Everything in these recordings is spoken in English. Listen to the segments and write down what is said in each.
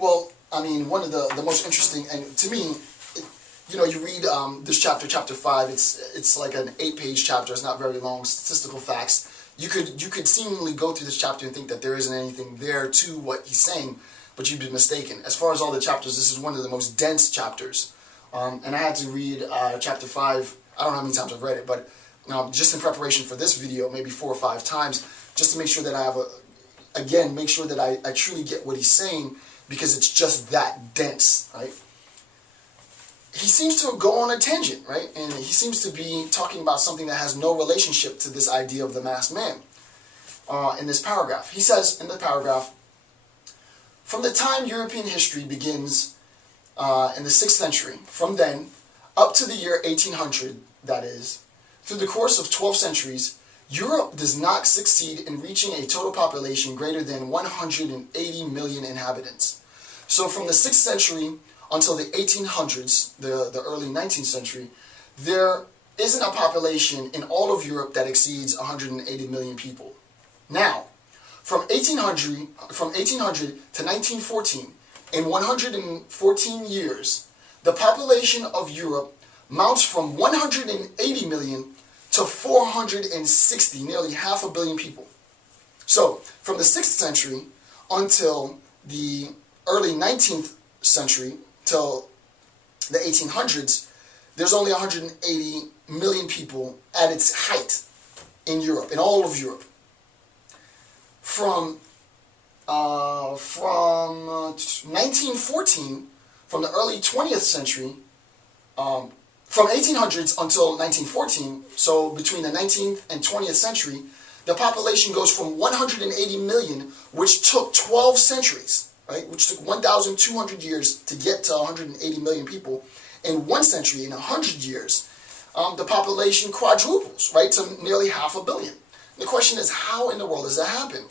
Well, I mean, one of the most interesting, and to me, you read this chapter 5. It's like an 8-page chapter. It's not very long. Statistical facts. You could seemingly go through this chapter and think that there isn't anything there to what he's saying, but you'd be mistaken. As far as all the chapters, this is one of the most dense chapters. And I had to read chapter 5. I don't know how many times I've read it, but just in preparation for this video, maybe 4 or 5 times, just to make sure that I have make sure that I truly get what he's saying, because it's just that dense, right? He seems to go on a tangent, right? And he seems to be talking about something that has no relationship to this idea of the masked man in this paragraph. He says in the paragraph, from the time European history begins in the 6th century, from then up to the year 1800, that is, through the course of 12 centuries, Europe does not succeed in reaching a total population greater than 180 million inhabitants. So from the 6th century until the 1800s, the early 19th century, there isn't a population in all of Europe that exceeds 180 million people. Now, from 1800 to 1914, in 114 years, the population of Europe mounts from 180 million to 460, nearly 500 million people. So, from the 6th century until the early 19th century, till the 1800s, there's only 180 million people at its height in Europe, in all of Europe. From 1914, from the early 20th century, from 1800s until 1914, so between the 19th and 20th century, the population goes from 180 million, which took 12 centuries, right? Which took 1,200 years to get to 180 million people. In 1 century, in 100 years, the population quadruples, right, to nearly 500 million. The question is, how in the world does that happen?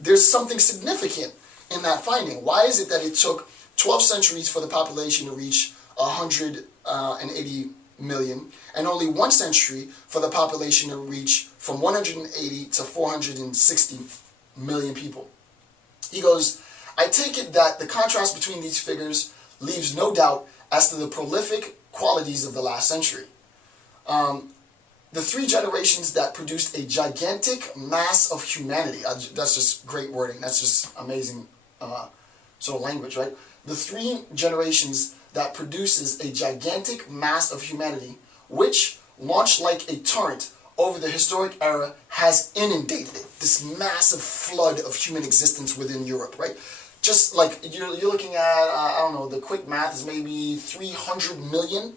There's something significant in that finding. Why is it that it took 12 centuries for the population to reach 180 million, and only 1 century for the population to reach from 180 to 460 million people? He goes, I take it that the contrast between these figures leaves no doubt as to the prolific qualities of the last century. The 3 generations that produced a gigantic mass of humanity. That's just great wording. That's just amazing sort of language, right? The 3 generations that produces a gigantic mass of humanity, which, launched like a torrent over the historic era, has inundated it. This massive flood of human existence within Europe, right? Just like you're looking at, I don't know, the quick math is maybe 300 million,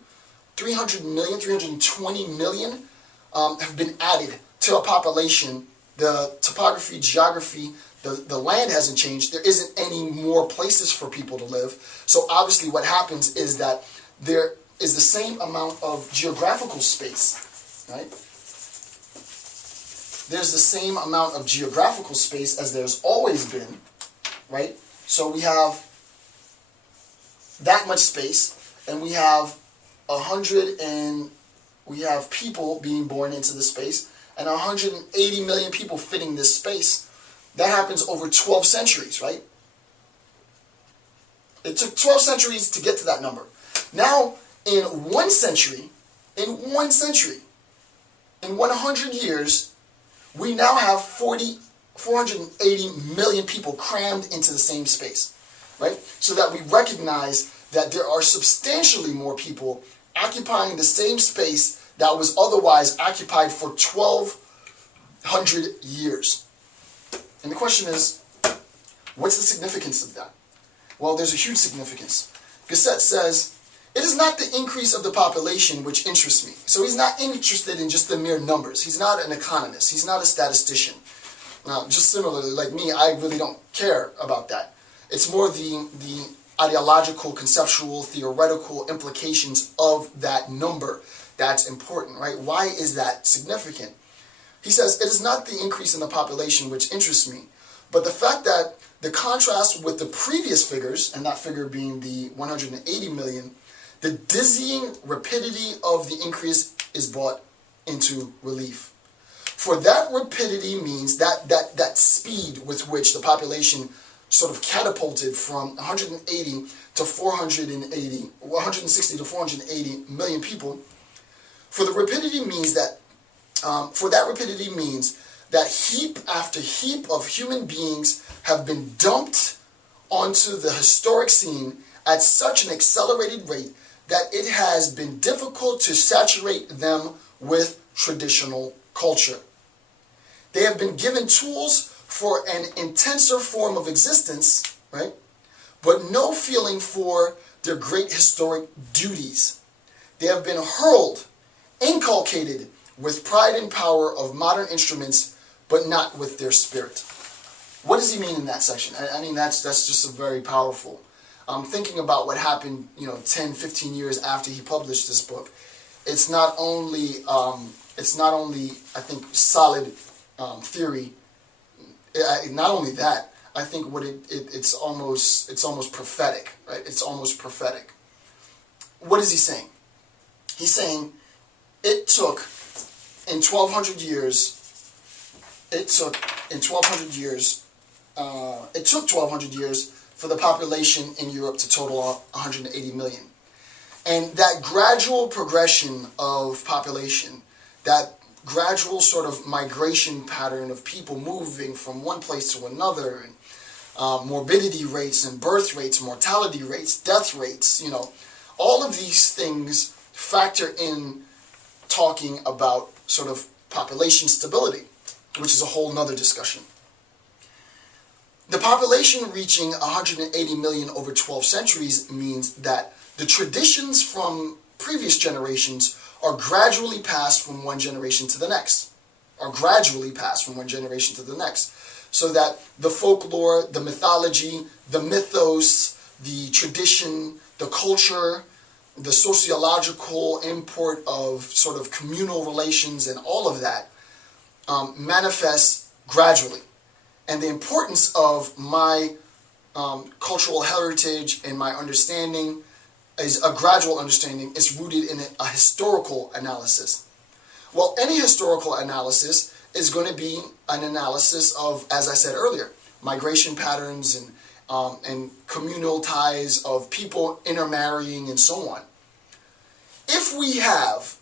320 million have been added to a population. The topography, geography, the land hasn't changed. There isn't any more places for people to live. So obviously what happens is that there is the same amount of geographical space, right? There's the same amount of geographical space as there's always been, right? So we have that much space, and we have we have people being born into the space, and 180 million people fitting this space. That happens over 12 centuries, right? It took 12 centuries to get to that number. Now, in 1 century, in 100 years, we now have 480 million people crammed into the same space, right? So that we recognize that there are substantially more people occupying the same space that was otherwise occupied for 1,200 years. And the question is, what's the significance of that? Well, there's a huge significance. Gasset says, it is not the increase of the population which interests me. So he's not interested in just the mere numbers. He's not an economist. He's not a statistician. Now, just similarly, like me, I really don't care about that. It's more the ideological, conceptual, theoretical implications of that number that's important, right? Why is that significant? He says, it is not the increase in the population which interests me, but the fact that the contrast with the previous figures, and that figure being the 180 million, the dizzying rapidity of the increase is brought into relief. For that rapidity means that speed with which the population sort of catapulted from 180 to 480, 160 to 480 million people. For that rapidity means that heap after heap of human beings have been dumped onto the historic scene at such an accelerated rate that it has been difficult to saturate them with traditional culture. They have been given tools for an intenser form of existence, right? But no feeling for their great historic duties. They have been hurled, inculcated with pride and power of modern instruments, but not with their spirit. What does he mean in that section? I mean, that's just a very powerful. Thinking about what happened, 10, 15 years after he published this book, it's not only, I think, solid theory. Not only that, I think what it's almost prophetic, right? It's almost prophetic. What is he saying? He's saying it took 1,200 years for the population in Europe to total 180 million. And that gradual progression of population, that gradual sort of migration pattern of people moving from one place to another, and morbidity rates and birth rates, mortality rates, death rates, all of these things factor in talking about sort of population stability, which is a whole nother discussion. The population reaching 180 million over 12 centuries means that the traditions from previous generations are gradually passed from one generation to the next. So that the folklore, the mythology, the mythos, the tradition, the culture, the sociological import of sort of communal relations and all of that manifests gradually. And the importance of my cultural heritage and my understanding is a gradual understanding. It's rooted in a historical analysis. Well, any historical analysis is going to be an analysis of, as I said earlier, migration patterns and communal ties of people intermarrying and so on. If we have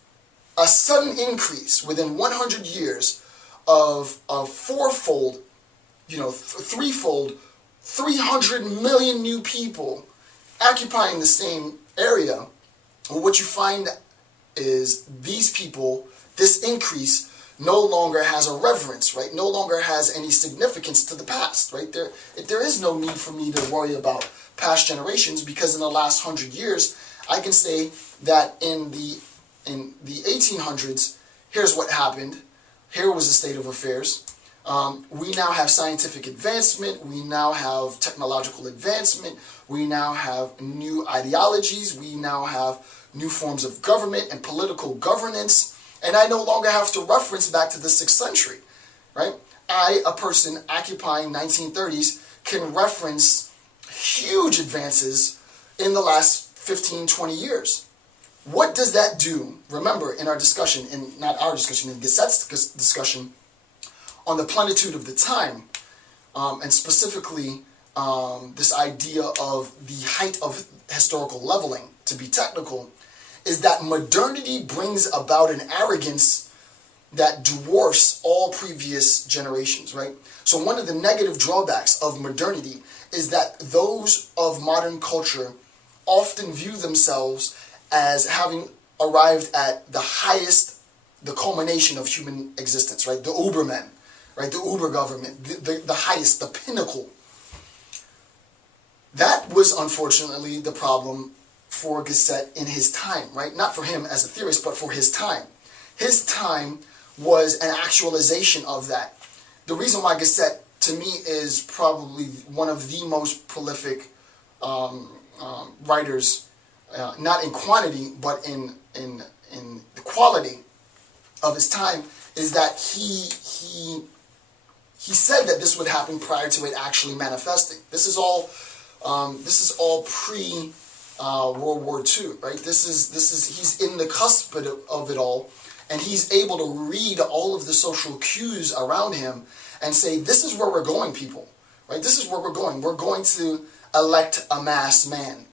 a sudden increase within 100 years of fourfold, threefold, 300 million new people occupying the same area, well, what you find is these people, this increase, no longer has a reverence, right? No longer has any significance to the past, right? There is no need for me to worry about past generations, because in the last 100 years, I can say that in the 1800s, here's what happened. Here was the state of affairs. We now have scientific advancement. We now have technological advancement. We now have new ideologies. We now have new forms of government and political governance. And I no longer have to reference back to the 6th century, right? I, a person occupying 1930s, can reference huge advances in the last 15, 20 years. What does that do? Remember, in our discussion, in Gasset's discussion on the plenitude of the time, and specifically this idea of the height of historical leveling, to be technical, is that modernity brings about an arrogance that dwarfs all previous generations, right? So one of the negative drawbacks of modernity is that those of modern culture often view themselves as having arrived at the highest, the culmination of human existence, right? The Ubermen, right? The Uber government, the highest, the pinnacle. That was unfortunately the problem for Gasset in his time, right? Not for him as a theorist, but for his time. His time was an actualization of that. The reason why Gasset, to me, is probably one of the most prolific writers, not in quantity, but in the quality of his time, is that he said that this would happen prior to it actually manifesting. This is all pre World War II, right? He's in the cusp of it all, and he's able to read all of the social cues around him and say, this is where we're going, people, right? This is where we're going. We're going to elect a masked man.